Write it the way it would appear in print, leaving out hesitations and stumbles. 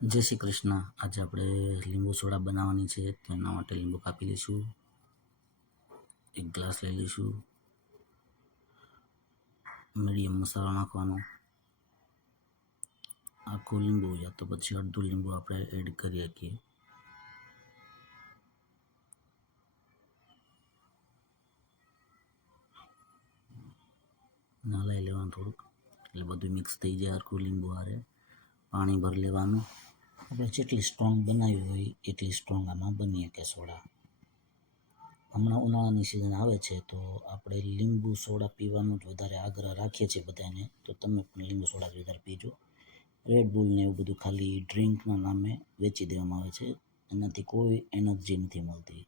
જય શ્રી કૃષ્ણ. આજે આપણે લીંબુ સોડા બનાવવાની છે. તેના માટે લીંબુ કાપી લઈશું. એક ગ્લાસ લઈ લઈશું. મીડિયમ મસાલો નાખવાનો. આખું લીંબુ યા તો પછી અડધું લીંબુ આપણે એડ કરી શકીએ. નાલાઈ લેવાનું થોડુંક, એટલે બધું મિક્સ થઈ જાય આખું લીંબુ હારે. પાણી ભરી લેવાનું. આપણે જેટલી સ્ટ્રોંગ બનાવી હોય એટલી સ્ટ્રોંગ આમાં બની શકે સોડા. હમણાં ઉનાળાની સિઝન આવે છે તો આપણે લીંબુ સોડા પીવાનું જ વધારે આગ્રહ રાખીએ છીએ બધાને. તો તમે પણ લીંબુ સોડા જ વધારે પીજો. રેડ બુલ ને એવું બધું ખાલી ડ્રિંકના નામે વેચી દેવામાં આવે છે. એનાથી કોઈ એનર્જી નથી મળતી.